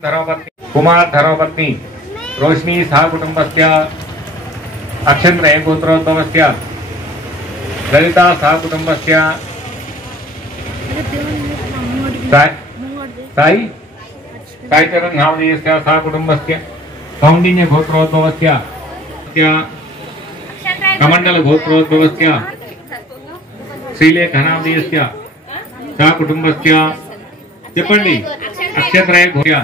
धर्मपत्नी कुमार धर्मपत्नी रोशनी सह कुटुंबस्य अक्षंद्रे गोत्रोद्भवस्य ललिता सह कुटुंबस्य साई साईचरण नामधेयस्य सह कुटुंबस्य कौंडिन्य गोत्रोद्भवस्य कमंडल गोत्रोद्भवस्य श्रीलेख नामधेयस्य सह कुटुंबस्य చెప్పండి అక్షత్రయ ఘోయ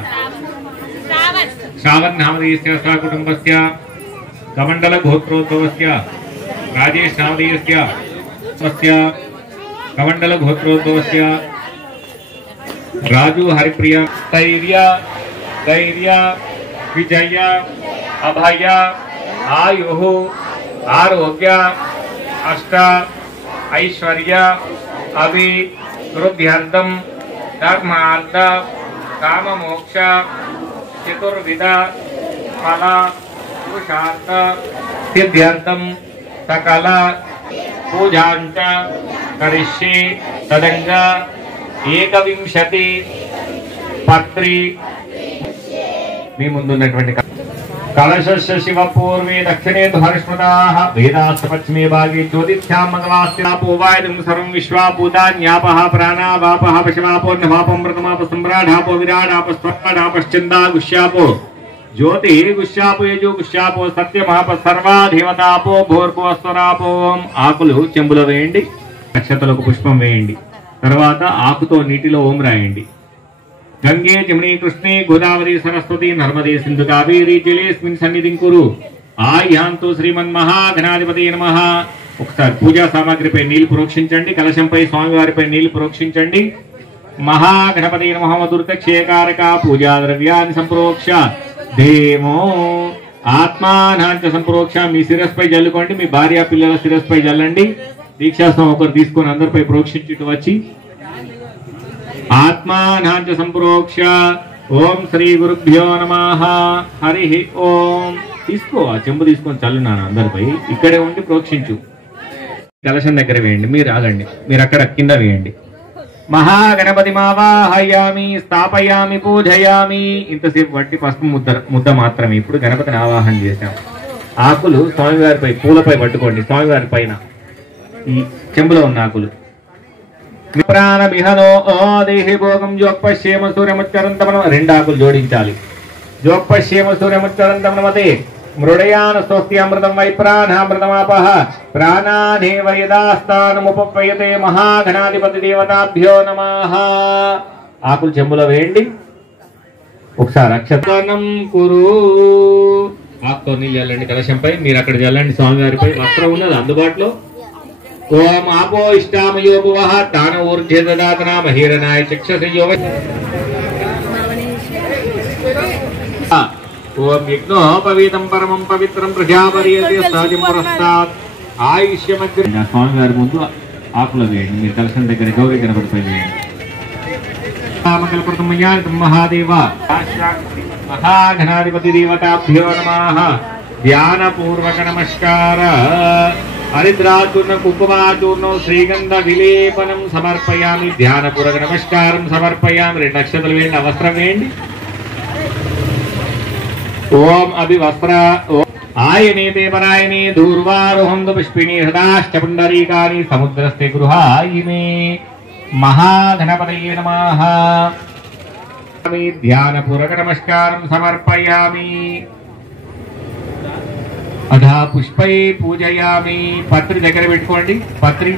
శ్రావణ్ నామధేయస్య సహ కుటుంబస్య కమండల గోత్రోద్భవస్య రాజేష్ నామధేయస్య స్వస్య కమండల గోత్రోద్భవస్య రాజు హరిప్రియ ధైర్య ధైర్య విజయ అభయ ఆయు ఆరోగ్య అష్ట ఐశ్వర్య అభివృద్ధ్యర్థం धर्मार्थ काम मोक्ष चतुर्विध फल पुरुषार्थ सिद्ध्यर्थम सकल पूजांच करिष्ये तदंग एकविंशति पत्री మీ ముందున్నటువంటి कलशस्य शिव पूर्वे दक्षिणे धर्ष्मताः वेदास्य पश्चिमे भागे ज्योतिष्यां मंगलास्यापो वायुं सर्वं विश्वाभूतान्यापः प्राणावापः पशवापो नवापं प्रथमाप सम्राटापो विराटापो स्वराटापश्चन्दा गुष्यापो ज्योति गुष्यापो यजो गुष्यापो सत्यमाप सर्वा देवतापो भूर्भुवस्वरापो ఆకులు చెంబులో వేయండి నక్షత్రాలకు పుష్పం వేయండి తర్వాత ఆకుతో నీటిలో ఓం రాయండి गंगे जमुने कृष्णे गोदावरी सरस्वती नर्मदे सिंधु कावेरी जलेस्मिन् सन्निधिं कुरु आह्यांतु श्रीमन्महागणाधिपतये नमः। ఒకసారి పూజా సామాగ్రిపై నీళ్లు ప్రోక్షించండి కలశంపై స్వామివారిపై నీళ్లు ప్రోక్షించండి మహాగణపతये నమః మధుర్తక్షేకారక పూజా ద్రవ్యాన్ని సంప్రోక్ష దేమో ఆత్మానాంచ సంప్రోక్ష మీ శిరస్పై జల్లుకోండి మీ భార్య పిల్లల శిరస్పై జల్లండి దీక్షాస్తం ఒకరు తీసుకొని అందరిపై ప్రోక్షించుటూ వచ్చి आत्मानांच संप्रोक्ष ओम श्री गुरुभ्यो नमः हरि ओम తీసుకో ఆ చెంబు తీసుకొని చల్లునాను అందరిపై ఇక్కడే ఉండి ప్రోక్షించు కలశం దగ్గర వేయండి మీరు ఆగండి మీరు అక్కడ కింద వేయండి మహాగణపతి మావాహయామి స్థాపయామి పూజయామి ఇంతసేపు వట్టి పసుపు ముద్ద మాత్రమే ఇప్పుడు గణపతిని ఆవాహన చేశాం ఆకులు స్వామివారిపై పూలపై పట్టుకోండి స్వామివారి పైన ఈ చెంబులో ఉన్న ఆకులు ప్రాణ బిహనో దేహి భోగం జోక్పశ్యేమ సూర్యముచ్చరంతమన రెండు ఆకులు జోడించాలి జోక్పశ్యేమ సూర్యముచ్చరంతమనమతే మృడయాన స్వస్తి అమృతం వై ప్రాణామృతమాపః ప్రాణానేవ యదాస్థానముపపయతే మహాగణాధిపతి దేవతాభ్యో నమః ఆకులు చెంబులో వేయండి ఒకసారి అక్షతనం కురు ఆకుతో నీళ్ళు చల్లండి కలశంపై మీరు అక్కడ చల్లండి స్వామివారిపై వస్త్రం ఉన్నది అందుబాటులో ओम आपो इष्टामयो भुवः तान ऊर्ध्वे ददातना महीरनाय चक्षसे यो ओम यज्ञो पवित्रं परमं पवित्रं प्रजापरियते सहजं पुरस्तात् आयुष्यमग्र स्वामी गाరి ముందు ఆకులు వేయండి మీరు కలశం దగ్గర గౌరీ గణపతిపై వేయండి కామకల్పతమయాయ మహాదేవ మహాగణాధిపతి దేవతాభ్యో నమః ధ్యాన పూర్వక నమస్కార हरिद्राचूर्ण कुंकुमाचूर्ण श्रीगंध विलेपनम समर्पयामि ध्यान पूर्वक नमस्कारं समर्पयामि రెండు నక్షత్రాలు వేయండి వస్త్రం వేయండి ओम अभि वस्त्र आयने देवरायने दूर्वारोहं पुष्पिणी हृदाश्च पुंडरीकानि समुद्रस्ते गृहायिमे महागणपतये नमः ध्यान पूर्वक नमस्कारं समर्पयामि अधा पुष्पै पूजयामि पत्री దగ్గర పెట్టుకోండి పత్రి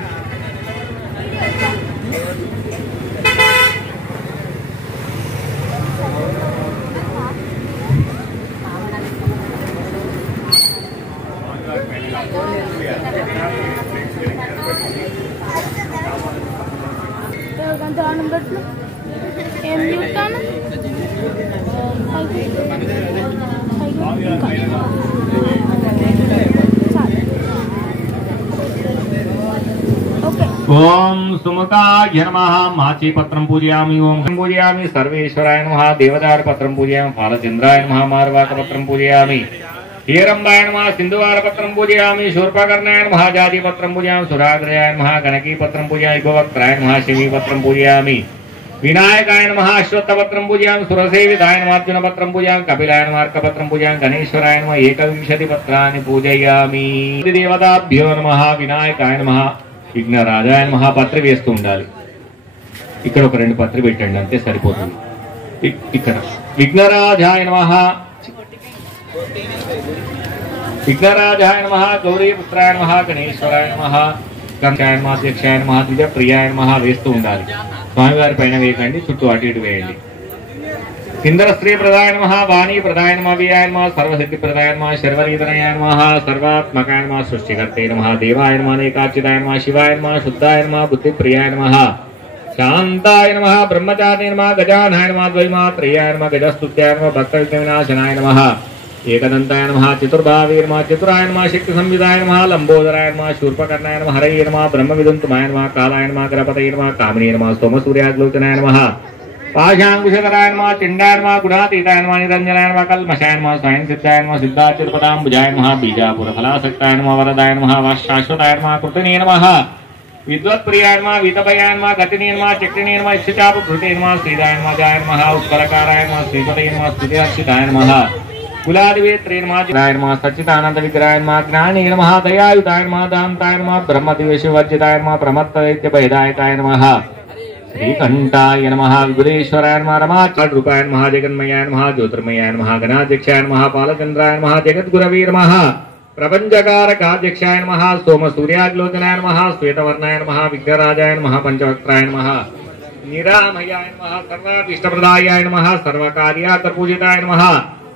ఏం చూస్తాను ओम सुमुखाय नमः माची पत्रं पूजयामि ओम पूजयामि सर्वेश्वराय नमः देवदार पत्रं पूजयामि फालचंद्राय नमः मारवाक पत्रं पूजयामि हीरंबाय नमः सिंधुवार पत्रं पूजयामि शूर्पकर्णाय नमः जाति पत्रं पूजयामि सुराग्रयाय नमः गणकी पत्रं पूजयामि गोवक्त्राय नमः शिवी पत्रं पूजयामि विनायकाय नमः अश्वत्थपत्रं पूजयामि सुरसेविताय नमः अर्जुनपत्रं पूजयामि कपिलाय नमः अर्कपत्रं पूजयामि गणेश्वराय नमः 21 पत्राणि पूजयामि देवताभ्यो नमः विनायकाय नमः विघ्नराजाय नमः పత్రి వేస్తూ ఉండాలి ఇక్కడ ఒక రెండు పత్రి పెట్టండి అంతే సరిపోతుంది ఇక్కడ విఘ్నరాజాయ నమః విఘ్నరాజాయ నమః గౌరీపుత్రాయ నమః గణేశ్వరాయ నమః గంగాయ నమః అధ్యక్షాయ నమః ద్విజప్రియాయ నమః వేస్తూ ఉండాలి స్వామివారి పైన వేయకండి చుట్టూ అటు ఇటు వేయండి ఇంద్రశ్రీ ప్రదాయ నమః వాణీ ప్రదాయ నమః వ్యాయ నమః సర్వసిద్ధి ప్రదాయ నమః శర్వరీధరాయ నమః సర్వాత్మకాయ నమః సృష్టికర్తే నమః దేవాయ నమః ఏకాచ్యుతాయ నమః శివాయ నమః శుద్ధాయ నమః బుద్ధిప్రియాయ నమః శాంతాయ నమః బ్రహ్మచారిణే నమః గజానాయ నమః ద్వైమాత్రేయాయ నమః గజస్తుత్యాయ నమః భక్తవిఘ్నవినాశనాయ నమః एकदंताय नमः चतुर्भावे नमः चतुराय नमः शक्ति संविदाय नमः लंबोदराय नमः शूर्पकर्णाय नमः हरये नमः ब्रह्मविदुन्तमाय नमः कालाय नमः गणपतये नमः कामिने नमः सोमसूर्याग्लोचनाय नमः पाशांकुशधराय नमः चिण्डाय नमः गुणातीताय नमः निरञ्जनाय नमः कल्मषाय नमः स्वयं सिद्धाय नमः सिद्धाच्युतपदाम्बुजाय नमः बीजापुरफलासक्ताय नमः वरदाय नमः शाश्वताय नमः कृतने नमः विद्वत्प्रियाय नमः वीतभयाय नमः गतिने नमः चक्रिणे नमः इच्छापभृते नमः श्रीदाय नमः जाय नमः उत्कलकाराय नमः श्रीपतये नमः स्तुतिरक्षिताय नमः कुलादिवेत्रे नमः नमः सच्चिदानंद विग्रहाय नमः ज्ञाने नमः दयायुताय नमः दान्ताय नमः ब्रह्मदिवेशवर्जिताय नमः प्रमत्तवैद्यभयदायकाय नमः श्रीकण्ठाय नमः विबुधेश्वराय नमः रमाचरूपाय नमः जगन्मयाय नमः ज्योतिर्मयाय नमः गणाध्यक्षाय नमः बालचन्द्राय नमः जगद्गुरवे नमः प्रपञ्चकारकाध्यक्षाय नमः सोमसूर्याग्लोचनाय नमः श्वेतवर्णाय नमः विघ्नराजाय नमः पंचवक्त्राय नमः निरामयाय नमः सर्वाभीष्टप्रदायाय नमः सर्वकार्यार्थपूजिताय नमः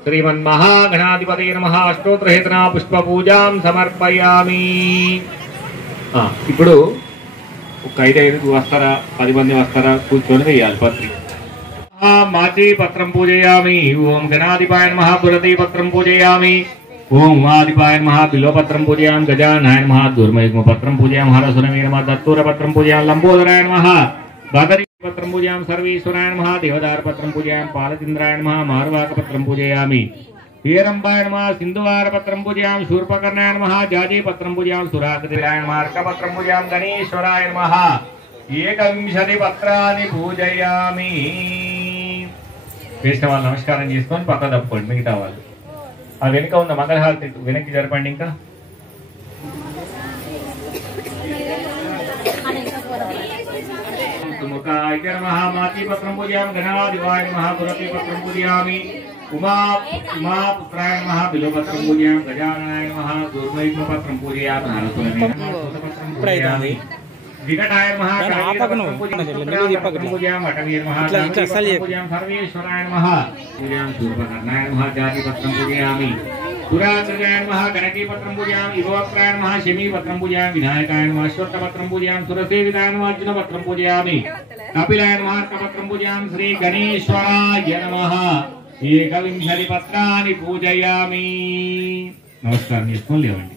श्रीमन्महागणाधिपतये नमः अष्टोत्तरहेतना पुष्पपूजां समर्पयामि ఇప్పుడు ఒక 5 వస్తారా 10 మంది వస్తారా కూర్చొని వేయాలి పత్రి మాచి పత్రం పూజయామి ఓం గణాధిపాయ నమః పురతి పత్రం పూజయామి ఓం ఉమాధిపాయ నమః బిల్వపత్రం పూజయామి గజానాయ నమః దుర్మయుగ్మ పత్రం పూజయామి హరసురవే నమః దత్తూర పత్రం పూజయామి లంబోదరాయ నమః भगरी पत्रं पूजयामि सर्वेश्वराय नमः देवदार पत्रं पूजयामि पालचन्द्राय नमः मारवाक पत्रं पूजयामि हेरंबाय नमः सिंधुवार पत्रं पूजयामि शूर्पकर्णाय नमः जाजे पत्रं पूजयामि सुराकृतिराय नमः अर्कपत्रं पूजयामि गणेश्वराय नमः 21 పత్రాన్ని పూజయామి వేసిన వాళ్ళు నమస్కారం చేసుకొని పక్క తప్పుకోండి మిగతా వాళ్ళు ఆ వెనుక ఉన్న మంగళహారతి వెనక్కి జరపండి ఇంకా मुखाय नमः माति पत्रं पूजयामि गणाधिपाय नमः पुरति पत्रं पूजयामि उमापुत्राय नमः बिल्वपत्रं पूजयामि गजाननाय नमः दुर्मयुग्म पत्रं पूजयामि हरसुरवे नमः पत्रं पूजयामि विकटाय नमः पत्रं पूजयामि अटवीय नमः पूजयामि सर्वेश्वराय नमः पूजयामि शूर्पकर्णाय नमः जाति पत्रं पूजयामि पुराकृताय नमः गणकी पत्रं पूजयामि इवक्त्राय नमः शमी पत्रं पूजयामि विनायकाय नमः अश्वत्थपत्रं पूजयामि सुरसेविताय नमः अर्जुनपत्रं पूजयामि कपिलाय नमः अर्कपत्रं पूजयामि श्री गणेश्वराय नमः 21 పత్రాన్ని పూజయామి నమస్కారం చేసుకోండి లేవండి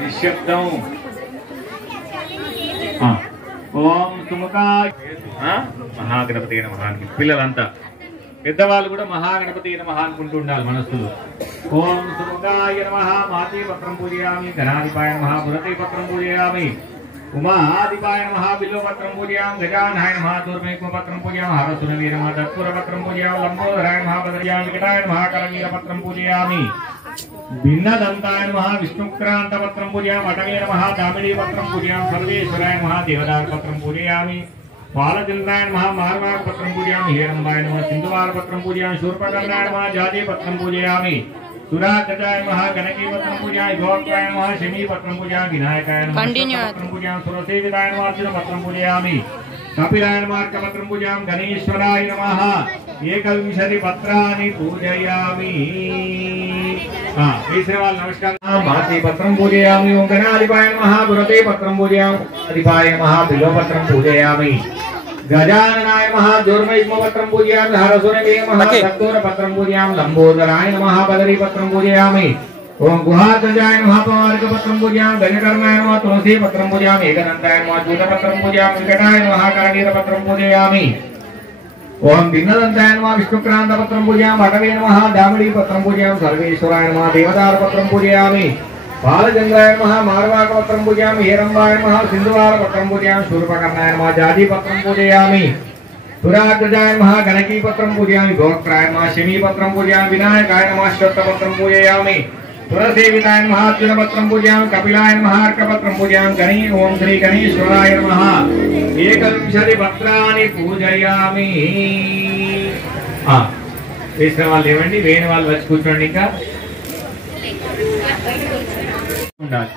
నిశ్శబ్దం ఓం సుముఖాయ మహాగణపతి నమః పిల్లలంతా పెద్దవాళ్ళు కూడా మహాగణపతి నమః అనుకుంటూ ఉండాలి మనస్సులో ఓం సుముఖాయ నమః మాతి పత్రం పూజయామి గణాధిపాయ నమః పురతి పత్రం పూజయామి ఉమాధిపాయ నమః బిల్వపత్రం పూజయామి గజాననాయ నమః దుర్మయుగ్మ పత్రం పూజయామి హరసురవే నమః దత్తూర పత్రం పూజయామి లంబోదరాయ నమః భద్రయామి వికటాయ నమః కరవీర పత్రం పూజయామి भिन्नदंताय नमः विष्णुक्रांत पत्रं पूजयामि अटवे नमः दामिनी पत्रं पूजयामि सर्वेश्वराय नमः देवदार पत्रं पूजयामि बालचन्द्राय नमः मारवाक पत्रं पूजयामि हेरंबाय नमः सिंधुवार पत्रं पूजयामि शूर्पकर्णाय नमः जाजे पत्रं पूजयामि सुराकृताय नमः गणकी पत्रं पूजयामि गोत्राय नमः शमी पत्रं पूजयामि विनायकाय नमः पत्रं पूजयामि सुरसेविताय नमः अर्जुन पत्रं पूजयामि कपिलाय नमः अर्कपत्रं पूजयामि गणेश्वराय नमः 21 పత్రాన్ని పూజయామి వేసిన వాళ్ళు నమస్కారం మాతి పత్రం పూజయామి ఓం గణాధిపాయ నమః పురతే పత్రం పూజయామి అధిపాయ నమః బిల్వపత్రం పూజయామి गजाननाय नमः दुर्मयुग्म पत्रं पूजयामि हरसुरवे नमः दत्तूर पत्रं पूजयामि लंबोदराय नमः बदरी पत्रं पूजयामि ओम गुहाध्वजाय नमः पवारिक पत्रं पूजयामि गजकर्णाय नमः तुलसी पत्रं पूजयामि एकदंताय नमः जूतपत्रं पूजयामि विकटाय नमः करवीर पत्रं पूजयामि ओम भिन्नदंताय नमः विष्णुक्रांत पत्रं पूजयामि अटवे नमः दामड़ी पत्रं पूजयामि सर्वेश्वराय नमः देवदार पत्रं पूजयामि बालचंद्राय नमः मारवाक पत्रं पूजयामि हेरंबाय नमः सिंधुवार पत्रं पूजयामि शूर्पकर्णाय नमः जाति पत्रं पूजयामि पुराग्रजाय नमः गणकी पत्रं पूजयामि गोक्त्राय नमः शमी पत्रं पूजयामि विनायकाय नमः अश्वत्थ पत्रं पूजयामि पुरसेविताय नमः अर्जुन पत्रं पूजयामि कपिलाय नमः अर्क पत्रं पूजयामि गणी ओम श्री गणेश्वराय नमः एकविंशति पत्राणि पूजयामि వేసిన వాళ్ళు లేవండి వేణి వాళ్ళు వచ్చి కూర్చోండి ఇంకా ఉండాలి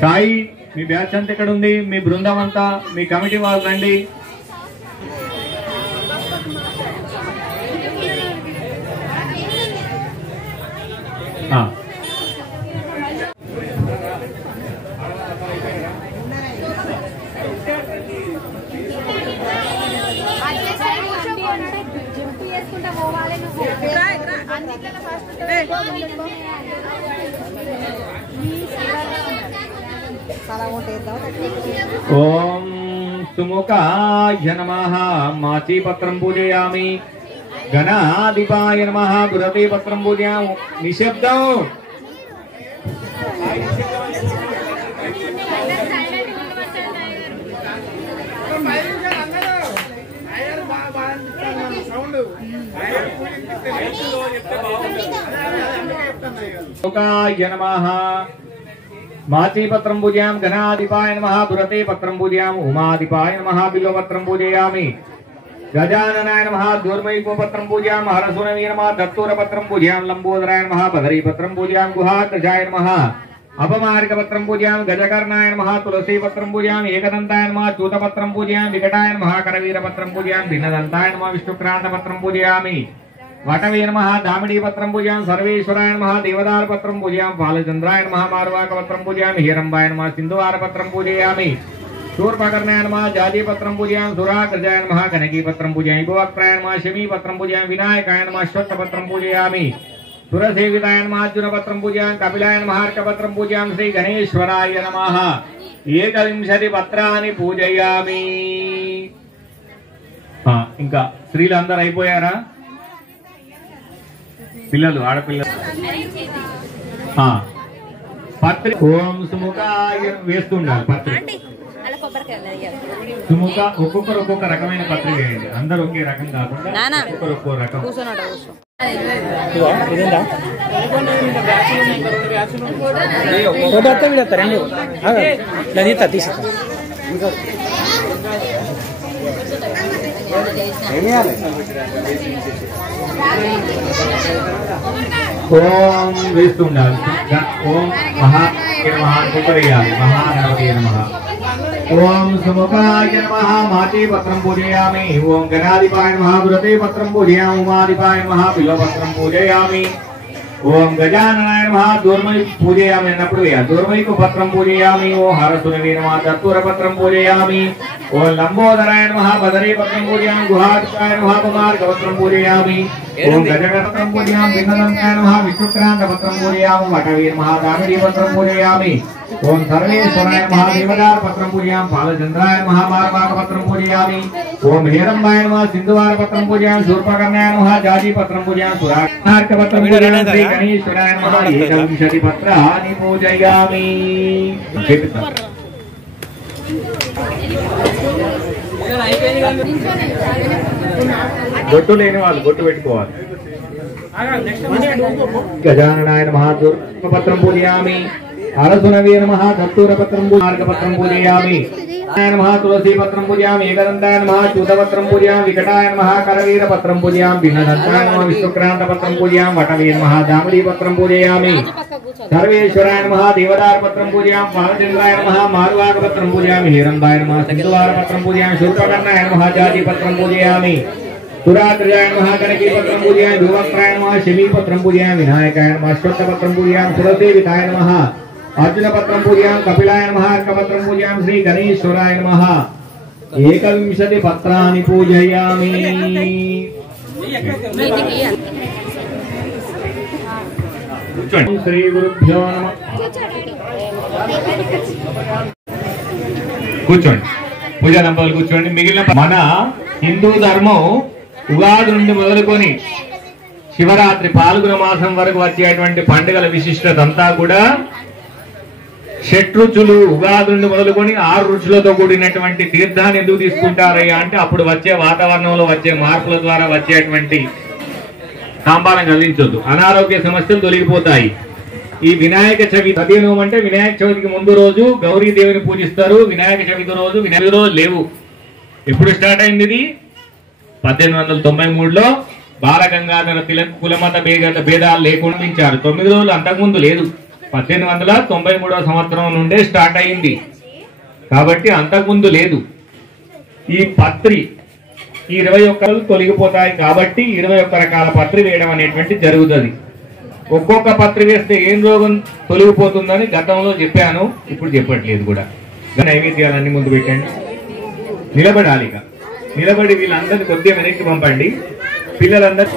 సాయి మీ బ్యాచ్ అంతా ఇక్కడ ఉంది మీ బృందం అంతా మీ కమిటీ వాళ్ళు రండి ओम सुमुखाय नमः माची पत्रं पूजयामि गणाधिपाय नमः गुरवे पत्रं पूजयामि निशब्दं सुमुखाय नमः माची पत्रं पूजयामि गणाधिपाय नमः दुरते पत्रं पूजयामि उमाधिपाय नमः बिल्वपत्रं पूजयामि गजाननाय नमः दूर्मयिको पत्रं पूजयामि हरसुनवे नमः दत्तूरपत्रं पूजयामि लंबोदराय नमः बदरीपत्रं पूजयामि गुहाग्रजाय नमः अपमार्गपत्रं पूजयामि गजकर्णाय नमः तुलसीपत्रं पूजयामि एकदन्ताय नमः चूतपत्रं पूजयामि विकटाय नमः करवीरपत्रं पूजयामि भिन्नदन्ताय नमः विष्णुक्रान्तपत्रं पूजयामि वटवे नमः दामिडी पत्रं पूजयामि सर्वेश्वराय नमः देवदार पत्रं पूजयामि बालचंद्राय नमः मारवाक पत्रं पूजयामि हेरंबाय नमः सिंधुवार पत्रं पूजयामि शूर्पकर्णाय नमः जाति पत्रं पूजयामि सुराग्रजाय नमः गणकी पत्रं पूजयामि गोवक्त्राय नमः शमी पत्रं पूजयामि विनायकाय नमः अश्वत्थ पत्रं पूजयामि सुरसेविताय नमः अर्जुन पत्रं पूजयामि कपिलाय नमः अर्क पत्रं पूजयामि श्री गणेश्वराय नमः एकविंशति पत्राणि पूजयामि ఇంకా స్త్రీలు అందరూ అయిపోయారా పిల్లలు ఆడపిల్లలు పత్రి ఓం సుముఖాయ వేస్తుండాలి పత్రి సుముఖ ఒక్కొక్కరు ఒక్కొక్క రకమైన పత్రిక వేయండి అందరూ ఒకే రకం కాకుండా ఒక్కొక్కరు ఒక్కో రకం ओम विष्णुंडाल ओम महागणपति नमः ओम सुमुखाय नमः माते पत्रं पूजयामि ओम गणाधिपाय नमः गुरते पत्रं पूजयामि उमाधिपाय नमः बिल्वपत्रं पूजयामि ओम गजाननाय नमः दूर्मयि पूजयामि अन्नपुरु दूर्मयिको पत्रं पूजयामि ओम हरसुनवे नमः दत्तूरपत्रं पूजयामि ओम लंबोदराय नमः बदरीपत्रं पूजयामि गुहाग्रजाय नमः अपमार्गपत्रं पूजयामि ओम गजकर्णपत्रं पूजयामि भिन्नदन्ताय नमः विष्णुक्रान्तपत्रं पूजयामि वटवे नमः दामिनीपत्रं पूजयामि ओम सर्वेश्वराय नमः देवदार पत्रं पूजयामि बालचंद्राय नमः मारवाकपत्रं पूजयामि ओम हेरंबाय नमः सिंधुवार पत्रं पूजयामि शूर्पकर्णाय नमः जाति पत्रं पूजयामि सुराग्रपत्रं पूजयामि श्री गणेश्वराय नमः एकविंशति पत्राणि पूजयामि బొట్టు లేని వాళ్ళు బొట్టు పెట్టుకోవాలి గజాననాయ నమః పత్రం పూజయామి हरसुनवे नमः दत्तूरपत्रं मार्गपत्रं पूजयामि नमः तुलसीपत्रं पूजयामि एकदन्ताय नमः चूतपत्रं पूजयामि विकटाय नमः करवीरपत्रं पूजयामि भिन्नदन्ताय नमः विष्णुक्रान्तपत्रं पूजयामि वटवे नमः दामिनीपत्रं पूजयामि सर्वेश्वराय नमः देवदारपत्रं पूजयामि बालचंद्राय नमः मारवाकपत्रं पूजयामि हेरंबाय नमः सिंधुवारपत्रं पूजयामि शूर्पकर्णाय नमः जातिपत्रं पूजयामि सुराग्रजाय नमः गणकीपत्रं पूजयामि गोवक्त्राय नमः शमीपत्रं पूजयामि विनायकाय नमः अश्वत्थपत्रं पूजयामि सुरसेविताय नमः अर्जुनपत्रं पूजयामि कपिलाय नमः अर्कपत्रं पूजयामि श्री गणेश्वराय नमः एकविंशति पत्राणि पूजयामि श्री गुरुभ्यो नमः కూర్చోండి, పూజా దంపతులు కూర్చోండి. మిగిలిన మన హిందూ ధర్మం ఉగాది నుండి మొదలుకొని శివరాత్రి పాల్గొన మాసం వరకు వచ్చేటువంటి పండుగల విశిష్టత అంతా కూడా షట్రుచులు. ఉగాది నుండి మొదలుకొని 6 రుచులతో కూడినటువంటి తీర్థాన్ని ఎందుకు తీసుకుంటారయ్యా అంటే అప్పుడు వచ్చే వాతావరణంలో వచ్చే మార్పుల ద్వారా వచ్చేటువంటి తాంబాలం కలిగించొద్దు, అనారోగ్య సమస్యలు తొలగిపోతాయి. ఈ వినాయక చవితి తదినం అంటే వినాయక చవితికి ముందు రోజు గౌరీదేవిని పూజిస్తారు. వినాయక చవితి రోజు వినాయక రోజు లేవు. ఎప్పుడు స్టార్ట్ అయింది ఇది? 1893లో బాలగంగాధర తిలక్ కులమత భేదాలు లేకుండా ఉంచారు. 9 రోజులు అంతకుముందు లేదు. 1893వ సంవత్సరం నుండే స్టార్ట్ అయింది కాబట్టి అంతకుముందు లేదు. ఈ పత్రి ఈ 21 తొలగిపోతాయి కాబట్టి 21 రకాల పత్రి వేయడం అనేటువంటి జరుగుతుంది. ఒక్కొక్క పత్రి వేస్తే ఏం రోగం తొలగిపోతుందని గతంలో చెప్పాను, ఇప్పుడు చెప్పట్లేదు కూడా. నైవేద్యాలన్నీ ముందు పెట్టండి, నిలబడాలి. ఇక నిలబడి వీళ్ళందరినీ కొద్దిగా వెనక్కి పంపండి. పిల్లలందరూ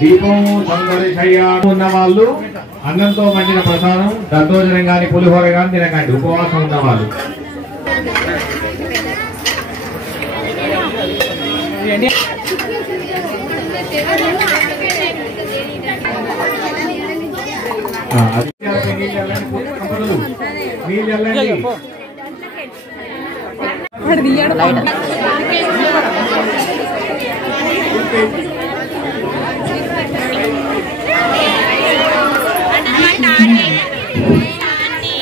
దీపం ఉన్న వాళ్ళు అన్నంతో వండిన ప్రసాదం దద్దోజనం గాని పులిహోర గాని తినకండి. ఉపవాసం ఉన్న వాళ్ళు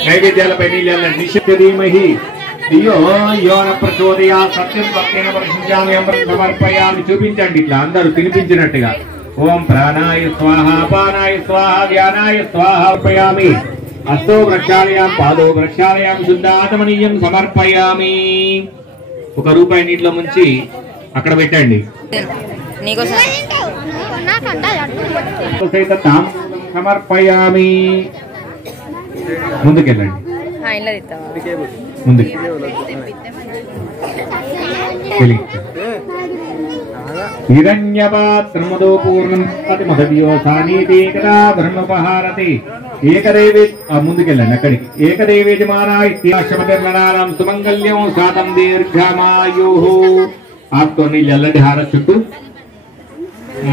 నైవేద్యాలపై నీళ్ళని నిషేధీమహి దియో యోన ప్రచోదయా సత్యం సత్యేన పరిశుద్ధ్యామి సమర్పయామి. చూపించండి ఇట్లా అందరూ తినిపించినట్టుగా. ఓం ప్రాణాయ స్వాహ, పానాయ స్వాహ, ధ్యానాయ స్వాహ అర్పయామి. హస్తో ప్రక్షాళయామి, పాదో ప్రక్షాళయామి, శుద్ధాత్మనీయం సమర్పయామి. 1 రూపాయి నీటిలో ముంచి అక్కడ పెట్టండి. సమర్పయామి. ముందుకెళ్ళండి, ముందుకు హిరణ్యపాత్రమదో పూర్ణం మదవ్యోసానీతేకదా బ్రహ్మపహారతి ఏకదైవే. ముందుకెళ్ళండి అక్కడికి. ఏకదైవేజమానాం సుమంగళ్యం సాతం దీర్ఘమాయు. ఆప్తో నీళ్ళు ఎల్లండి హార చుట్టూ.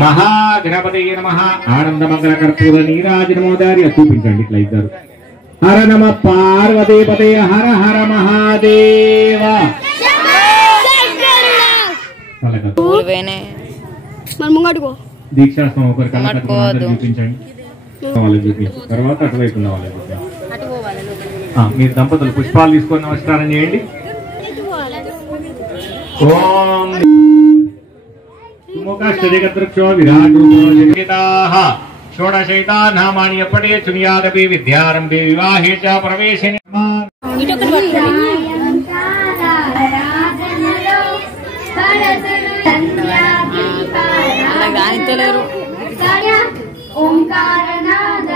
మహాగణపతి నమః. ఆనందమంగళ కర్పూర నీరాజనమోదారి చూపించండి ఇట్లా ఇద్దరు. హర నమ పార్వతీపతే హర హర మహాదేవ. దీక్షాస్తం ఒకరి కళ్ళ చూపించండి. వాళ్ళకి చూపించండి. తర్వాత అటువైపు ఉన్న వాళ్ళకి చూపించండి. మీరు దంపతులు పుష్పాలు తీసుకొని నమస్కారం చేయండి. ఓం సుముఖశ్చదిగదృక్షో విరాజోజగితాః షోడశైతానామాని పఠే చునియాదపి విద్యారంభే వివాహే చ ప్రవేశే.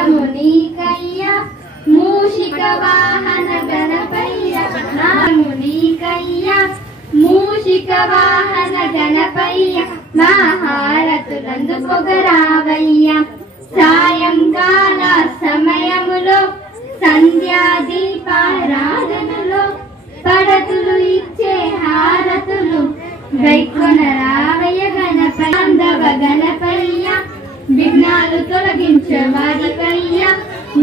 ఓంకారనాదమునికయ్య మూషిక వాహన గణపయ్య మునికయ్య మూషిక వాహన గణపయ్య మహారతులందుకొగరావయ్య. సాయంకాల సమయములో సంధ్యాదీపారాధనలో పడతులు ఇచ్చే హారతులు గైకొనరావయ్య గణపయ్య. గణపయ్య విఘ్నాలు తొలగించవారికయ్య.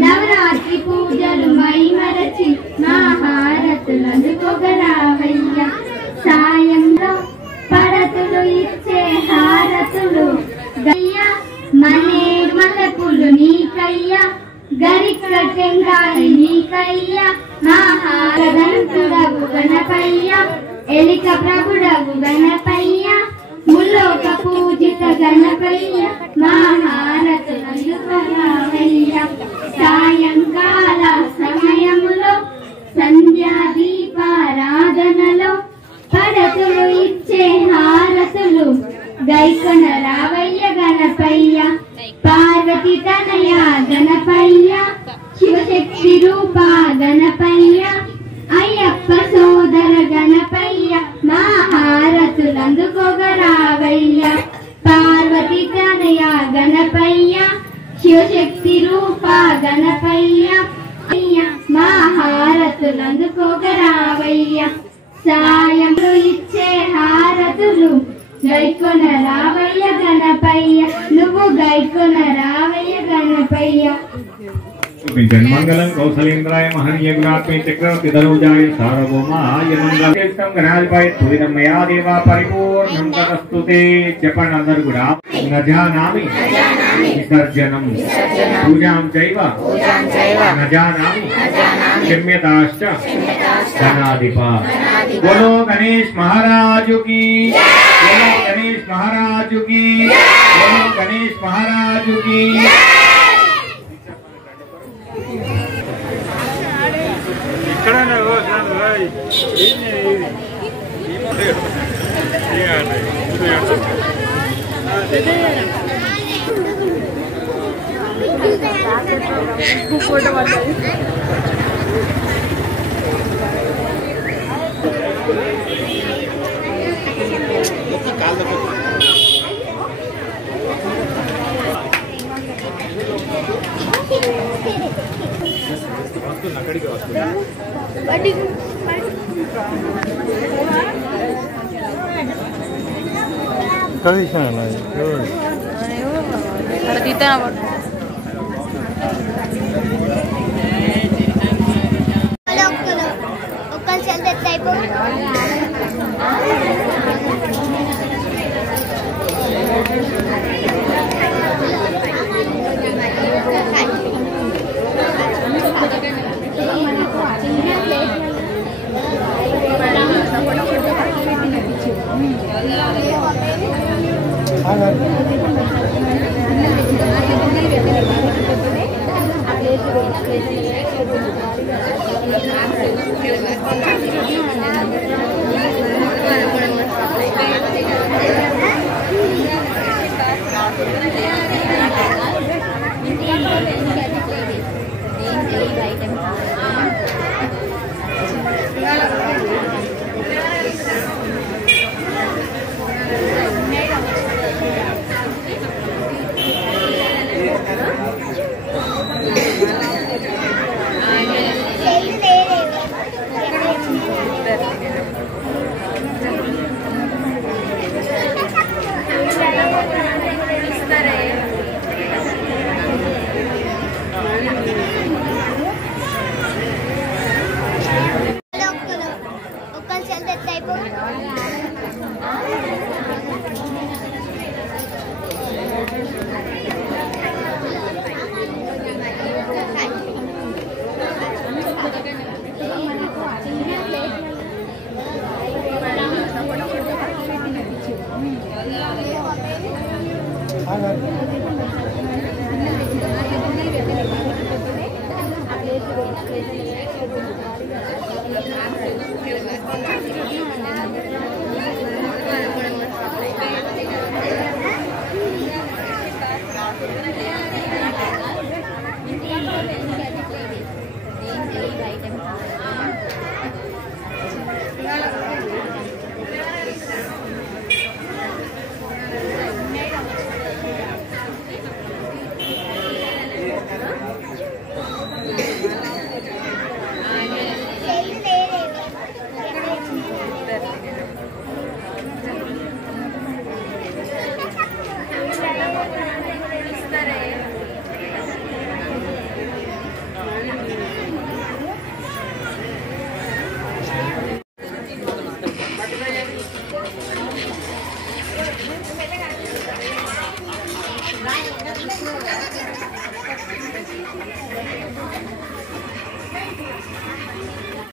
నవరాత్రి పూజలు మైమరచి మహారతులందుకొగరావయ్య. సాయంలో పడతులు ఇచ్చే హారతులు గయ్య. మనేర్మలపులు నీకయ్య గరిక టెంగాలి నీకయ్య. మహాగణంతుడవు గణపయ్య ఎలిక ప్రభుడవు గణపయ్య. ముల్లోక పూజిత గణపయ్య మహారతులందుకొగరావయ్య. సాయంకాల సమయములో సంధ్యాదీపారాధనలో పడతులు ఇచ్చే హారతులు గైకొనరావయ్య గణపయ్య. పార్వతి తనయ గణపయ్య శివశక్తి రూప గణపయ్య. అయ్యప్ప సోదర గణపయ్య శివశక్తి రూప గణపయ్య మా హారతులందుకోగరావయ్య సాయంలో ఇచ్చే హారతులు గైకొన రావయ్య గణపయ్య నువ్వు గైకొన రావయ్య గణపయ్య జన్మంగళం కౌసలేంద్రాయ మహనీయ గుణాత్మే చక్రవర్తి ధనుజాయ సార్వభౌమాయ మంగళం గణాధిపాయ తుదినం మయా దేవా పరిపూర్ణం తదస్తుతే చెప్పండి అందరు కూడా నజానామి విసర్జనం పూజాం చైవ నజానామి క్షమ్యతాశ్చ గణాధిప బోలో గణేష్ మహారాజు की बोलो गणेश महाराज की बोलो गणेश महाराज की